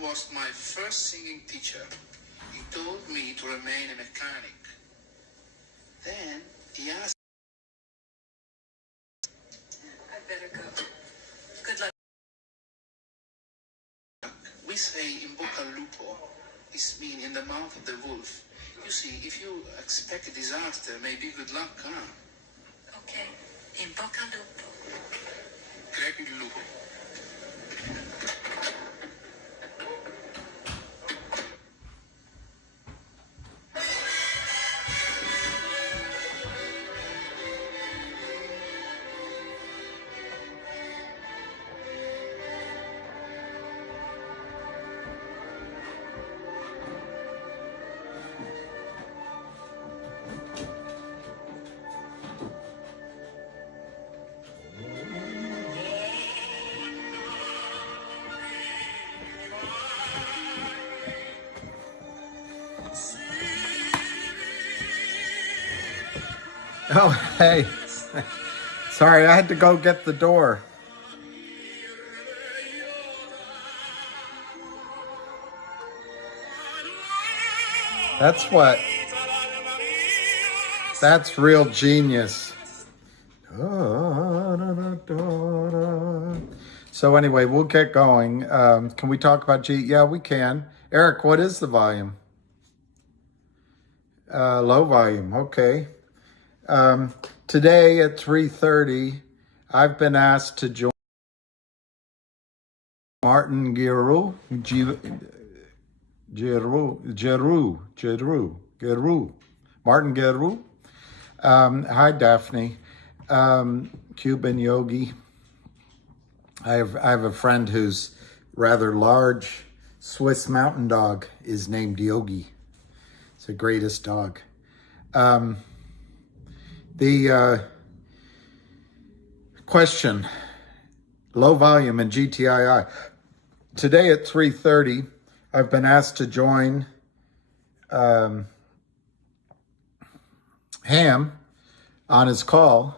was my first singing teacher. He told me to remain a mechanic. Then he asked, I better go. Good luck. we say in bocca al lupo, is mean in the mouth of the wolf. You see, if you expect a disaster, maybe good luck, huh? Okay. In bocca al lupo. Crepi il lupo. Oh, hey. Sorry, I had to go get the door. That's real genius. So anyway, we'll get going. Can we talk about G? Yeah, we can. Eric, what is the volume? Low volume, okay. Today at 3:30, I've been asked to join Martin Geroux. Martin Geroux. Hi, Daphne. Cuban yogi. I have a friend whose rather large Swiss mountain dog is named Yogi. It's the greatest dog. The question, low volume and GTII. Today at 3:30, I've been asked to join Ham on his call,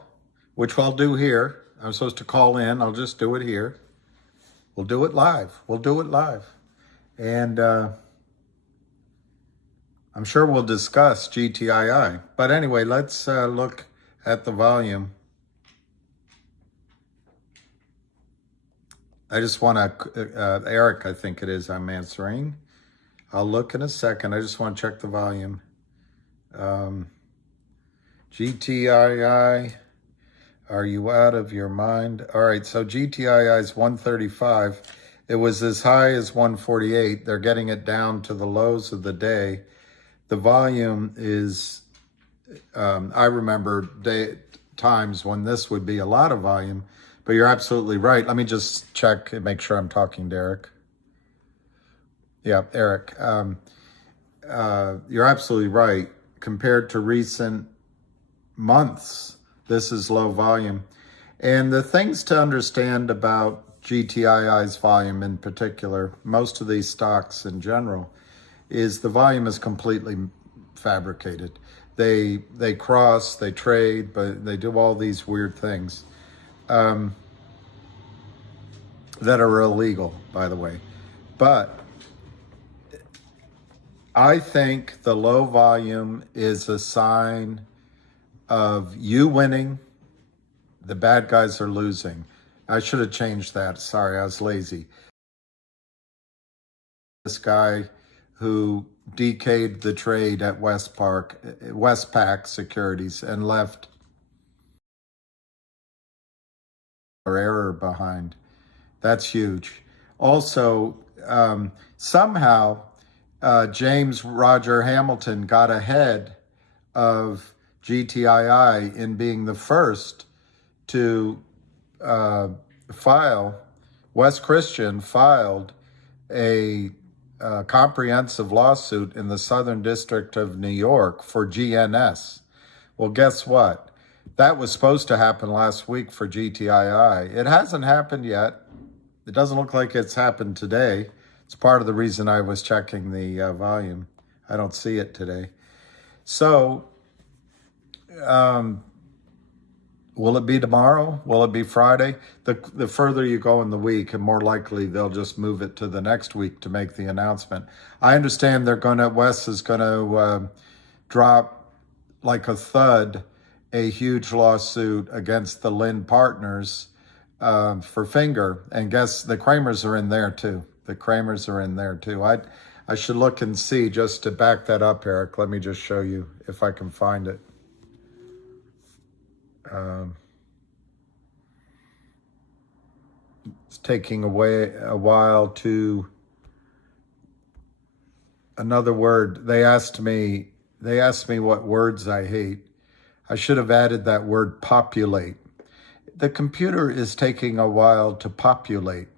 which I'll do here. I'm supposed to call in. I'll just do it here. We'll do it live. And I'm sure we'll discuss GTII. But anyway, let's look at the volume. I just want to, Eric, I think it is, I'm answering. I'll look in a second. I just want to check the volume. GTII, are you out of your mind? All right, so GTII is 135. It was as high as 148. They're getting it down to the lows of the day. The volume is, I remember times when this would be a lot of volume, but you're absolutely right. Let me just check and make sure I'm talking to Eric. Yeah, Eric, you're absolutely right. Compared to recent months, this is low volume. And the things to understand about GTII's volume in particular, most of these stocks in general, is the volume is completely fabricated. They cross, they trade, but they do all these weird things that are illegal, by the way. But I think the low volume is a sign of you winning, the bad guys are losing. I should have changed that. Sorry, I was lazy. This guy who DK'd the trade at Westpac Securities and left our error behind. That's huge. Also, somehow James Roger Hamilton got ahead of GTII in being the first to file. Wes Christian filed a comprehensive lawsuit in the Southern District of New York for GNS. Well, guess what? That was supposed to happen last week for GTII. It hasn't happened yet. It doesn't look like it's happened today. It's part of the reason I was checking the volume. I don't see it today. So, Will it be tomorrow? Will it be Friday? The further you go in the week, and more likely they'll just move it to the next week to make the announcement. I understand Wes is going to drop like a thud a huge lawsuit against the Lynn partners for Finger, and guess the Kramers are in there too. The Kramers are in there too. I should look and see just to back that up, Eric. Let me just show you if I can find it. It's taking away a while to another word. They asked me what words I hate. I should have added that word populate. The computer is taking a while to populate,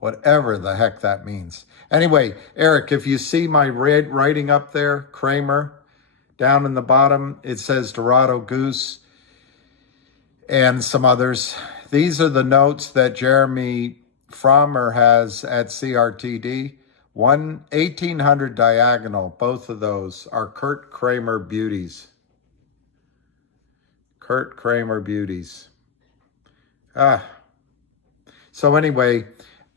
whatever the heck that means. Anyway, Eric, if you see my red writing up there, Kramer, down in the bottom, it says Dorado Goose and some others. These are the notes that Jeremy Frommer has at CRTD. 1800 diagonal, both of those are Kurt Kramer beauties. Kurt Kramer beauties. So anyway,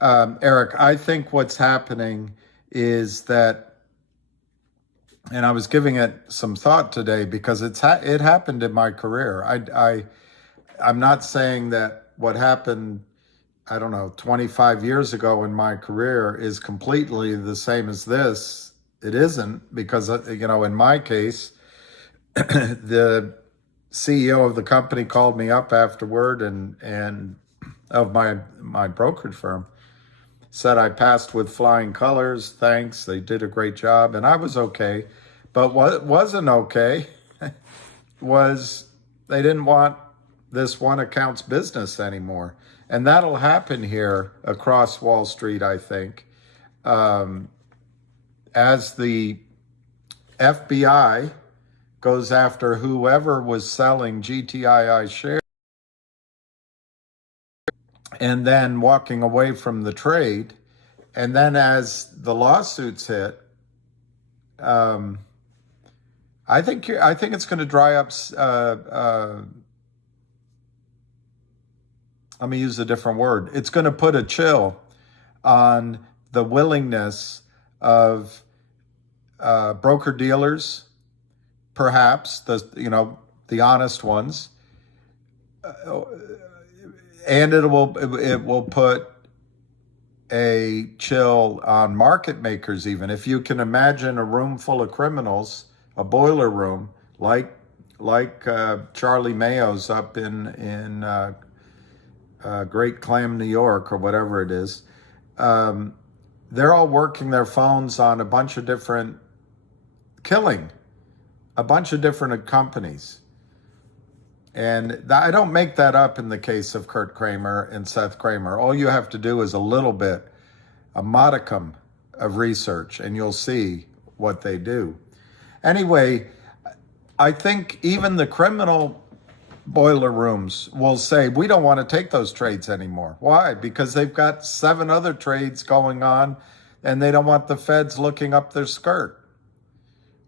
Eric, I think what's happening is that, and I was giving it some thought today because it happened in my career. I'm not saying that what happened, I don't know, 25 years ago in my career is completely the same as this. It isn't, because, in my case, the CEO of the company called me up afterward and of my brokerage firm, said I passed with flying colors. Thanks. They did a great job. And I was okay. But what wasn't okay was they didn't want this one account's business anymore. And that'll happen here across Wall Street, I think. As the FBI goes after whoever was selling GTII shares and then walking away from the trade. And then as the lawsuits hit, I think it's going to dry up. Let me use a different word. It's going to put a chill on the willingness of broker dealers, perhaps the honest ones, and it will put a chill on market makers. Even if you can imagine a room full of criminals, a boiler room like Charlie Mayo's up in Great Clam, New York, or whatever it is. They're all working their phones on a bunch of different companies. And I don't make that up in the case of Kurt Kramer and Seth Kramer. All you have to do is a modicum of research, and you'll see what they do. Anyway, I think even the criminal boiler rooms will say, we don't want to take those trades anymore. Why? Because they've got 7 other trades going on, and they don't want the feds looking up their skirt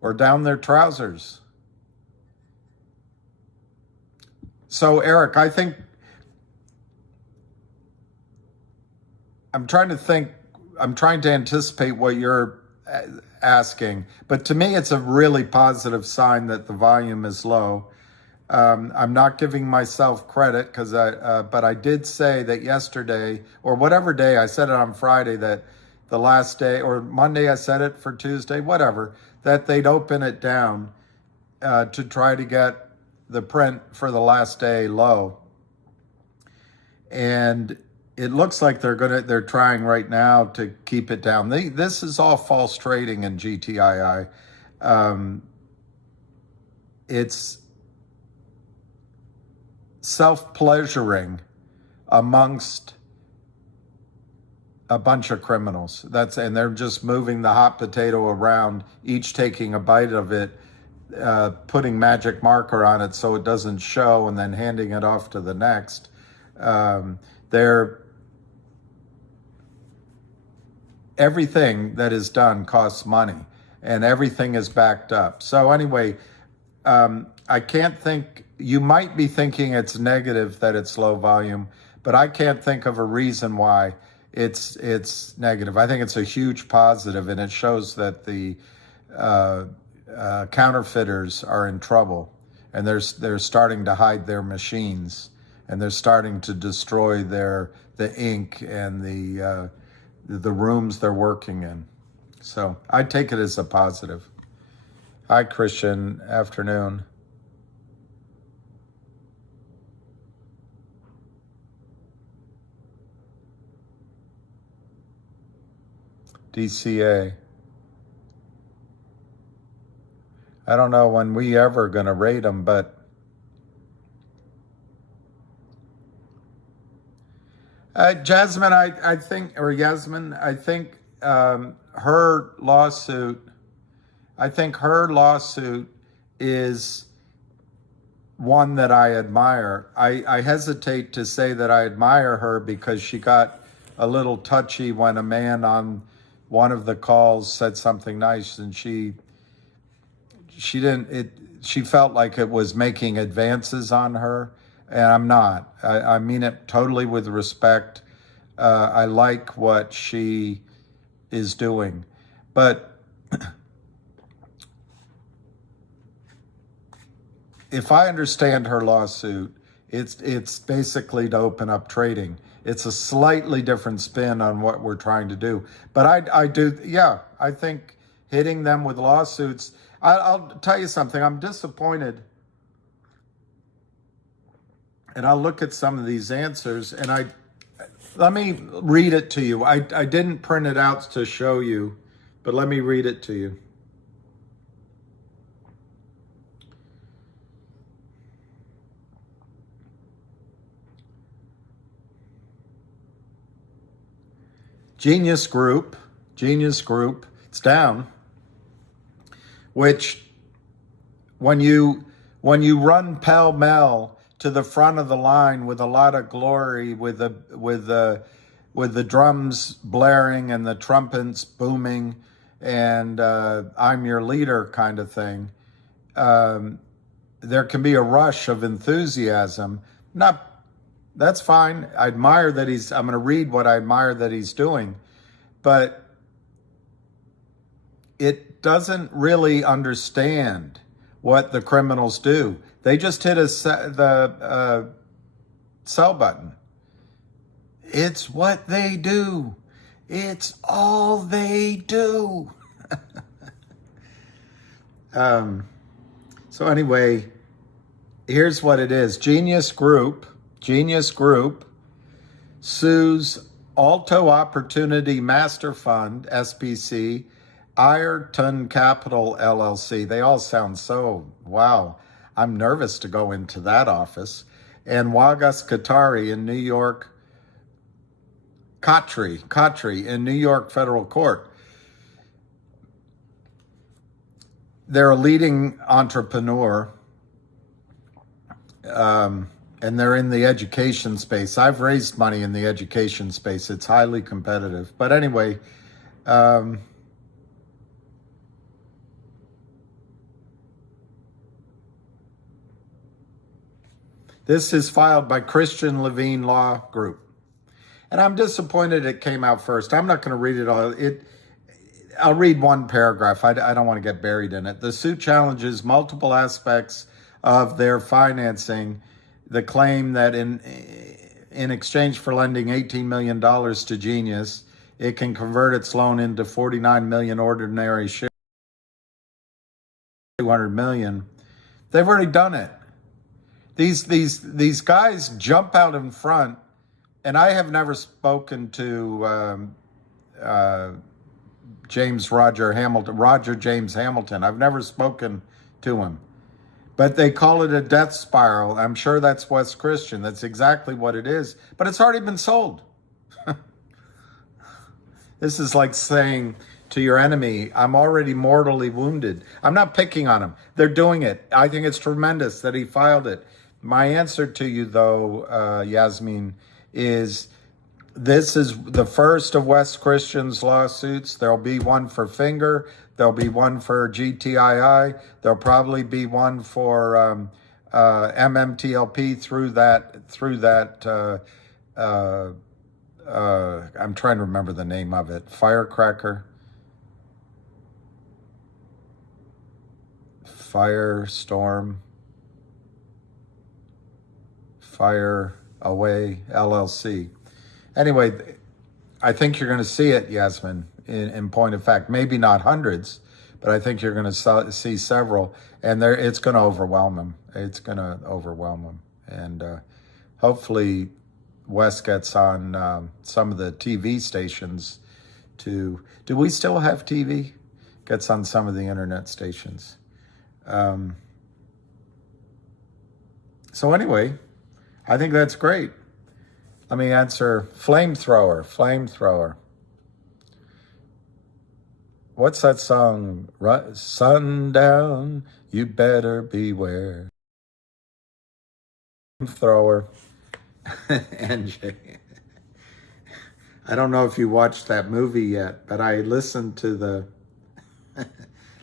or down their trousers. So, Eric, I think I'm trying to anticipate what you're asking, but to me, it's a really positive sign that the volume is low. I'm not giving myself credit but I did say that yesterday, or whatever day, I said it on Friday, that the last day, or Monday I said it for Tuesday, whatever, that they'd open it down to try to get the print for the last day low. And it looks like they're trying right now to keep it down. This is all false trading in GTII. It's self-pleasuring amongst a bunch of criminals. And they're just moving the hot potato around, each taking a bite of it, putting magic marker on it so it doesn't show, and then handing it off to the next. Everything that is done costs money, and everything is backed up. So anyway, I can't think, you might be thinking it's negative that it's low volume, but I can't think of a reason why it's negative. I think it's a huge positive, and it shows that the counterfeiters are in trouble, and they're starting to hide their machines, and they're starting to destroy the ink and the rooms they're working in. So I take it as a positive. Hi, Christian. Afternoon. DCA. I don't know when we ever going to rate them, but Jasmine, I think, or Yasmin, I think her lawsuit is one that I admire. I hesitate to say that I admire her because she got a little touchy when a man on one of the calls said something nice, and she felt like it was making advances on her, and I'm not. I mean it totally with respect. I like what she is doing, but if I understand her lawsuit, it's basically to open up trading. It's a slightly different spin on what we're trying to do. But I do, yeah, I think hitting them with lawsuits, I'll tell you something, I'm disappointed. And I'll look at some of these answers, and let me read it to you. I didn't print it out to show you, but let me read it to you. Genius Group, it's down, which when you run pell-mell to the front of the line with a lot of glory, with the drums blaring and the trumpets booming, and I'm your leader kind of thing, there can be a rush of enthusiasm. That's fine. I admire that I'm going to read what I admire that he's doing, but it doesn't really understand what the criminals do. They just hit the sell button. It's what they do. It's all they do. So anyway, here's what it is. Genius Group sues Alto Opportunity Master Fund, SPC, Ireton Capital, LLC. They all sound so, wow. I'm nervous to go into that office. And Wagas Qatari in New York, Qatri in New York Federal Court. They're a leading entrepreneur, and they're in the education space. I've raised money in the education space. It's highly competitive. But anyway, this is filed by Christian Levine Law Group. And I'm disappointed it came out first. I'm not going to read it all. I'll read one paragraph. I don't want to get buried in it. The suit challenges multiple aspects of their financing. The claim that in exchange for lending $18 million to Genius, it can convert its loan into 49 million ordinary shares, 200 million. They've already done it. These guys jump out in front, and I have never spoken to Roger James Hamilton. I've never spoken to him. But they call it a death spiral. I'm sure that's West Christian. That's exactly what it is. But it's already been sold. This is like saying to your enemy, I'm already mortally wounded. I'm not picking on him. They're doing it. I think it's tremendous that he filed it. My answer to you, though, Yasmin, is this is the first of West Christian's lawsuits. There'll be one for Finger. There'll be one for GTII. There'll probably be one for MMTLP through that. I'm trying to remember the name of it. Firecracker, Firestorm, Fire Away LLC. Anyway, I think you're going to see it, Yasmin, in point of fact. Maybe not hundreds, but I think you're going to see several. And it's going to overwhelm them. It's going to overwhelm them. And hopefully Wes gets on some of the TV stations do we still have TV? Gets on some of the internet stations. So anyway, I think that's great. Let me answer flamethrower. What's that song? Sundown, you better beware. Flamethrower. NJ. I don't know if you watched that movie yet, but I listened to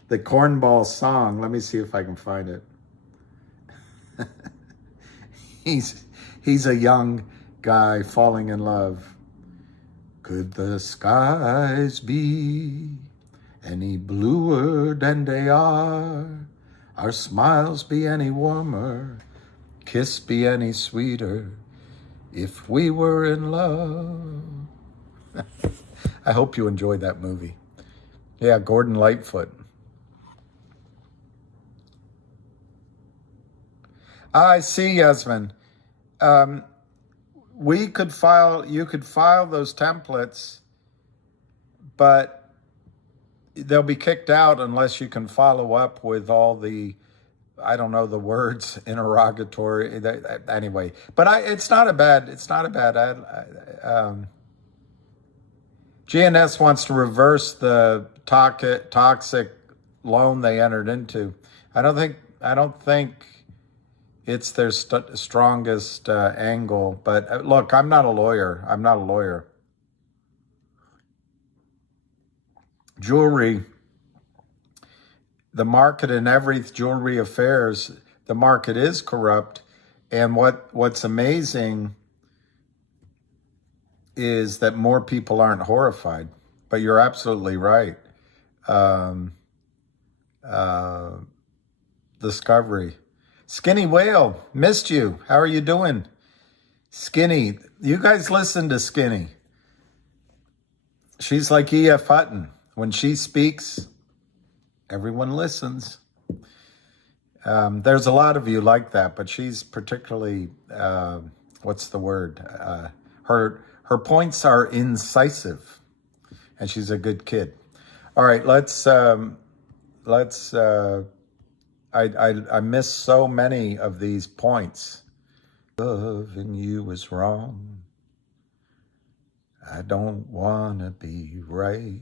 the cornball song. Let me see if I can find it. He's a young guy falling in love. Could the skies be any bluer than they are? Our smiles be any warmer? Kiss be any sweeter? If we were in love. I hope you enjoyed that movie. Yeah, Gordon Lightfoot. I see, Yasmin. You could file those templates, but they'll be kicked out unless you can follow up with all the, I don't know the words, interrogatory. Anyway, but it's not a bad ad. GNS wants to reverse the toxic loan they entered into. I don't think it's their strongest angle. But look, I'm not a lawyer. Jewelry, the market in every jewelry affairs, the market is corrupt. And what's amazing is that more people aren't horrified. But you're absolutely right. Discovery. Skinny Whale, missed you. How are you doing? Skinny, you guys listen to Skinny. She's like E.F. Hutton. When she speaks, everyone listens. There's a lot of you like that, but she's particularly, what's the word? Her points are incisive, and she's a good kid. All right, I miss so many of these points. Loving you is wrong. I don't want to be right.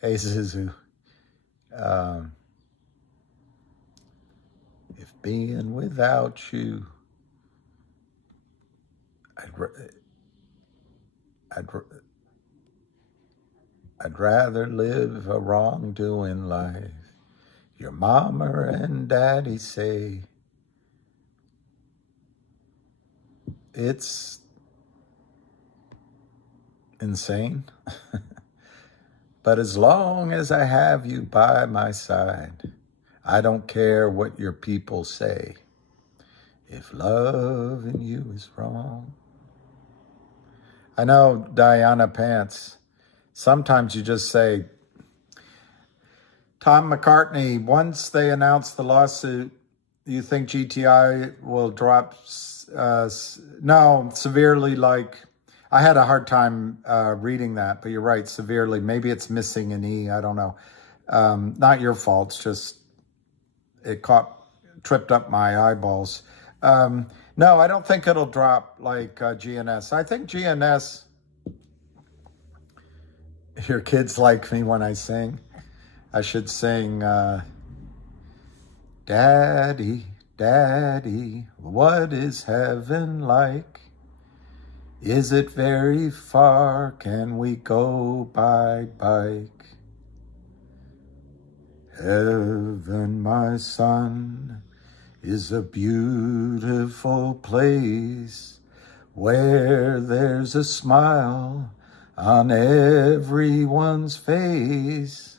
Hey, Zuzu. If being without you, I'd rather live a wrongdoing life. Your mama and daddy say it's insane. But as long as I have you by my side, I don't care what your people say. If loving you is wrong. I know, Diana Pants, sometimes you just say, Tom McCartney, once they announce the lawsuit, you think GTI will drop? No, severely, like, I had a hard time reading that, but you're right, severely. Maybe it's missing an E, I don't know. Not your fault, it's just it tripped up my eyeballs. No, I don't think it'll drop like GNS. I think GNS, your kids like me when I sing. I should sing, Daddy, Daddy, what is heaven like? Is it very far? Can we go by bike? Heaven, my son, is a beautiful place where there's a smile on everyone's face.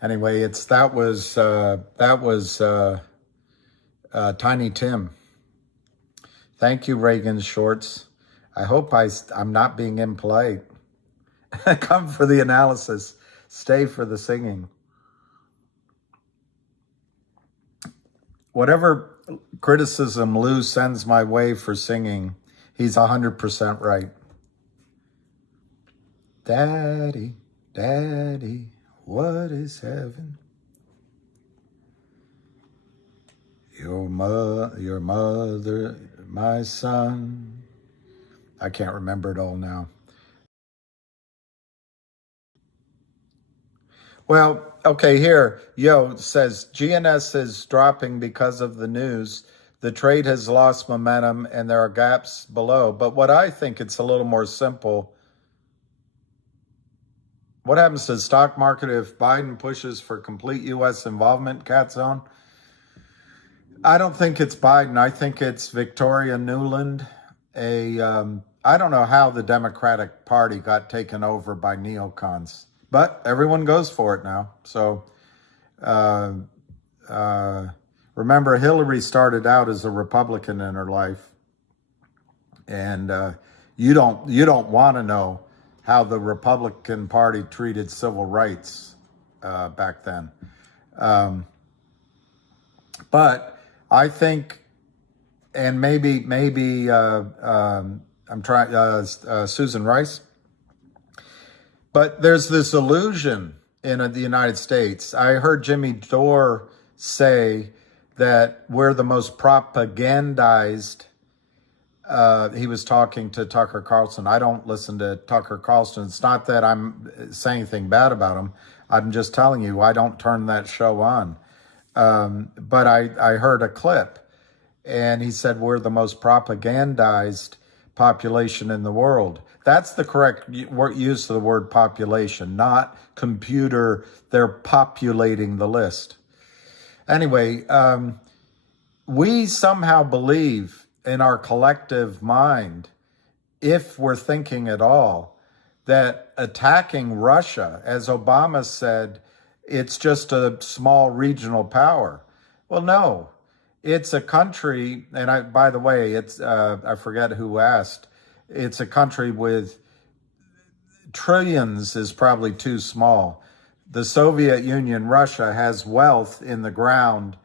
Anyway, that was Tiny Tim. Thank you, Reagan Shorts. I hope I'm not being impolite. Come for the analysis. Stay for the singing. Whatever criticism Lou sends my way for singing, he's 100% right. Daddy, Daddy, what is heaven? Your mother, my son. I can't remember it all now. Well, okay, here, Yo says, GNS is dropping because of the news. The trade has lost momentum and there are gaps below. But what I think it's a little more simple. What happens to the stock market if Biden pushes for complete U.S. involvement, Cat Zone? I don't think it's Biden. I think it's Victoria Nuland. I don't know how the Democratic Party got taken over by neocons, but everyone goes for it now. So remember, Hillary started out as a Republican in her life, and you don't want to know how the Republican Party treated civil rights back then. But I think, and maybe I'm trying Susan Rice, but there's this illusion in the United States. I heard Jimmy Dore say that we're the most propagandized. He was talking to Tucker Carlson. I don't listen to Tucker Carlson. It's not that I'm saying anything bad about him. I'm just telling you, I don't turn that show on. But I heard a clip, and he said we're the most propagandized population in the world. That's the correct use of the word population, not computer. They're populating the list. Anyway, we somehow believe in our collective mind, if we're thinking at all, that attacking Russia, as Obama said, it's just a small regional power. Well, no, it's a country, and by the way, it's I forget who asked, it's a country with trillions is probably too small. The Soviet Union, Russia, has wealth in the ground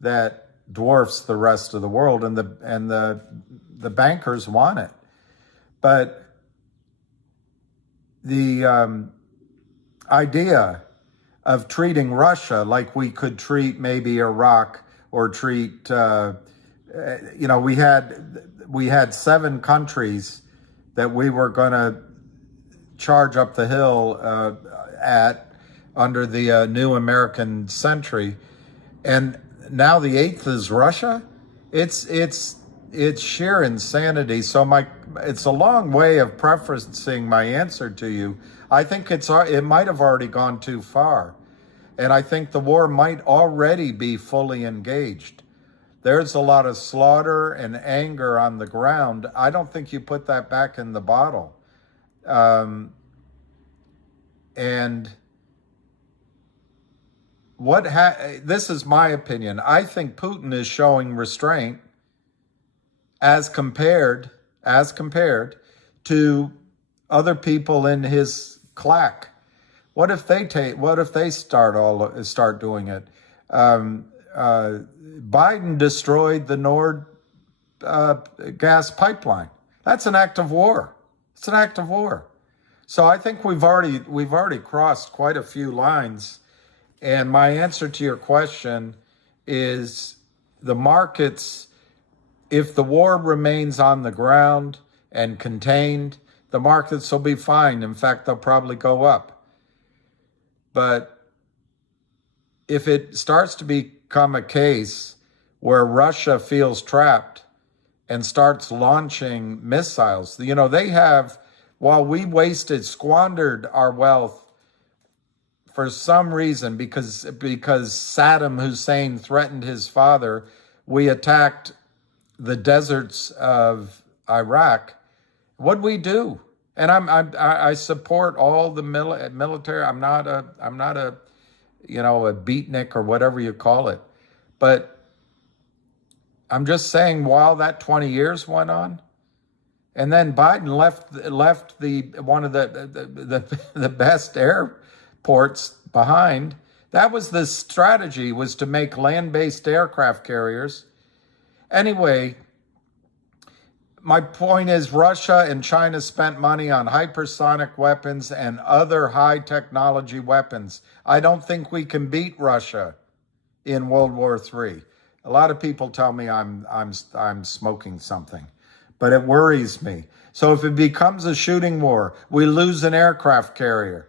that dwarfs the rest of the world, and the bankers want it. But the idea of treating Russia like we could treat maybe Iraq or treat, we had 7 countries that we were going to charge up the hill at under the new American century, and now the 8th is Russia. It's sheer insanity. So it's a long way of prefacing my answer to you. I think it might have already gone too far, and I think the war might already be fully engaged. There's a lot of slaughter and anger on the ground. I don't think you put that back in the bottle. And this is my opinion. I think Putin is showing restraint as compared to other people in his claque. What if they start doing it? Biden destroyed the Nord gas pipeline. That's an act of war. It's an act of war. So I think we've already crossed quite a few lines. And my answer to your question is the markets, if the war remains on the ground and contained, the markets will be fine. In fact, they'll probably go up. But if it starts to become a case where Russia feels trapped and starts launching missiles, they have, while we squandered our wealth for some reason, because Saddam Hussein threatened his father, we attacked the deserts of Iraq. What'd we do? And I support all the military. I'm not a a beatnik or whatever you call it, but I'm just saying, while that 20 years went on, and then Biden left the one of the best airports behind. That was the strategy, was to make land-based aircraft carriers. Anyway, my point is, Russia and China spent money on hypersonic weapons and other high technology weapons. I don't think we can beat Russia in World War III. A lot of people tell me I'm smoking something, but it worries me. So if it becomes a shooting war, we lose an aircraft carrier.